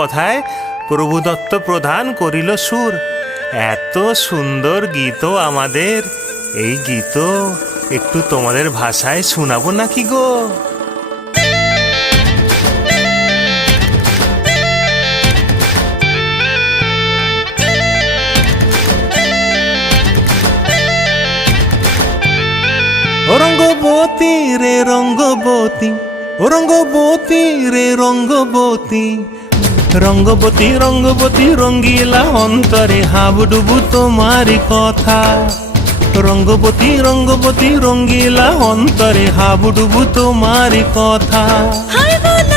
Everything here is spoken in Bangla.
কথায় প্রভুদত্ত প্রদান করিল সুর। এত সুন্দর গীত আমাদের, এই গীত একটু তোমাদের ভাষায় শোনাবো নাকি গো? রঙ্গবতী রে রঙ্গবতী, রঙ্গবতী রে রঙ্গবতী, রঙ্গবতী রঙ্গবতী রঙ্গিলা অন্তরে হাবুডুবু তোমারি কথা। রঙ্গবতী রঙ্গবতী রঙ্গিলা অন্তরে হাবুডুবু তোমারি কথা। হাই বল